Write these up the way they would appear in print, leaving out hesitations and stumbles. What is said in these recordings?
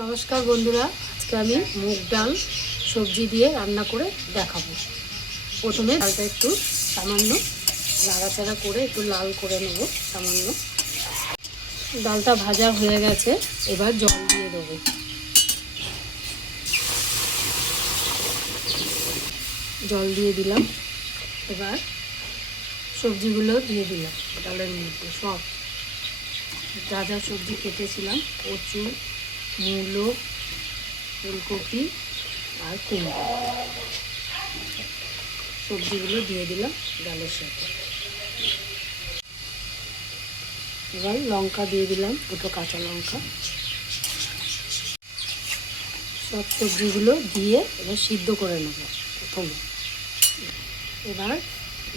নমস্কার বন্ধুরা, আজকে আমি মুগ ডাল সবজি দিয়ে রান্না করে দেখাবো। প্রথমে ডালটা একটু সামান্য নাড়াচাড়া করে একটু লাল করে নেব। সামান্য ডালটা ভাজা হয়ে গেছে, এবার জল দিয়ে দেবো। জল দিয়ে দিলাম। এবার সবজিগুলো দিয়ে দিলাম ডালের মধ্যে। সব যা যা সবজি কেটেছিলাম, কচু, মূলো, ফুলকপি আর কুমড়ো, সবজিগুলো দিয়ে দিলাম ডালের সাথে। এবার লঙ্কা দিয়ে দিলাম, দুটো কাঁচা লঙ্কা। সব সবজিগুলো দিয়ে এবার সিদ্ধ করে নেব প্রথমে। এবার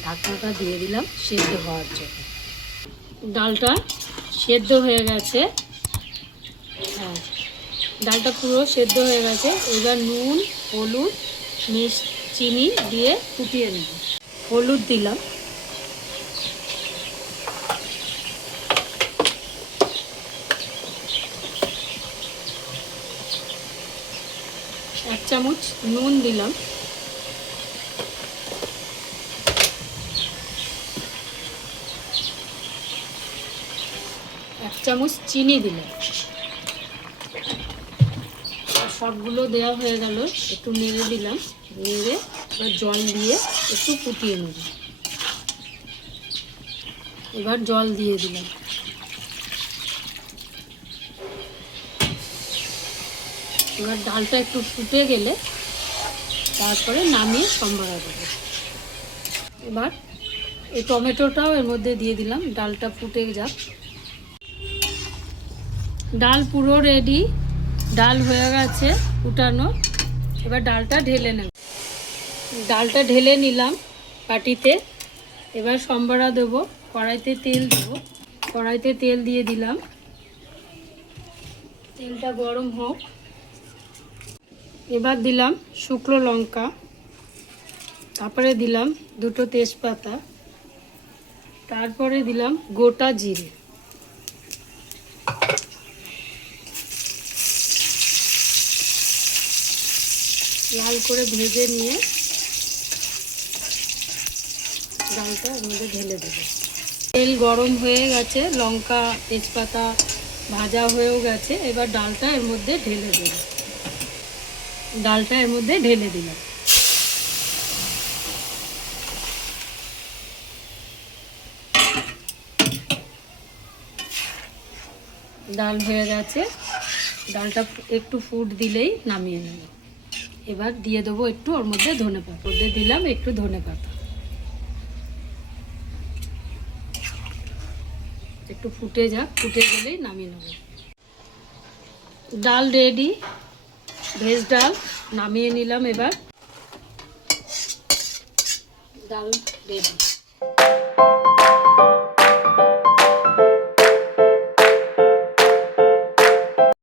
ঢাকনাটা দিয়ে দিলাম সেদ্ধ হওয়ার জন্য। ডালটা সেদ্ধ হয়ে গেছে। হ্যাঁ, ডালটা পুরো সেদ্ধ হয়ে গেছে। এবার নুন, হলুদ, চিনি দিয়ে ফুটিয়ে নেব। হলুদ দিলাম, এক চামচ নুন দিলাম, এক চামচ চিনি দিলাম। সবগুলো দেওয়া হয়ে গেল, একটু নেড়ে দিলাম। নেড়ে এবার জল দিয়ে একটু ফুটিয়ে নেব। এবার জল দিয়ে দিলাম। এবার ডালটা একটু ফুটে গেলে তারপরে নামিয়ে সম্বারা দেবো। এবার এই টমেটোটাও এর মধ্যে দিয়ে দিলাম। ডালটা ফুটে যাক। ডাল পুরো রেডি, ডাল হয়ে গেছে ফুটানো। এবার ডালটা ঢেলে নেব। ডালটা ঢেলে নিলাম বাটিতে। এবার সম্বারা দেবো। কড়াইতে তেল দেবো। কড়াইতে তেল দিয়ে দিলাম। তেলটা গরম হোক। এবার দিলাম শুকনো লঙ্কা, তারপরে দিলাম দুটো তেজপাতা, তারপরে দিলাম গোটা জিরে। লাল করে ভেজে নিয়ে ডালটা এর মধ্যে ঢেলে দেবো। তেল গরম হয়ে গেছে, লঙ্কা তেজপাতা ভাজা হয়েও গেছে। এবার ডালটা এর মধ্যে ঢেলে দেব। ডালটা এর মধ্যে ঢেলে দিলাম। ডাল হয়ে গেছে। ডালটা একটু ফুট দিলেই নামিয়ে নেব। এবার দিয়ে দেবো একটু ওর মধ্যে ধনেপাতা। ওর মধ্যে দিলাম একটু ধনেপাতা। একটু ফুটে যাক, ফুটে গেলেই নামিয়ে নেব। ডাল রেডি, ভেজ ডাল নামিয়ে নিলাম। এবার ডাল রেডি।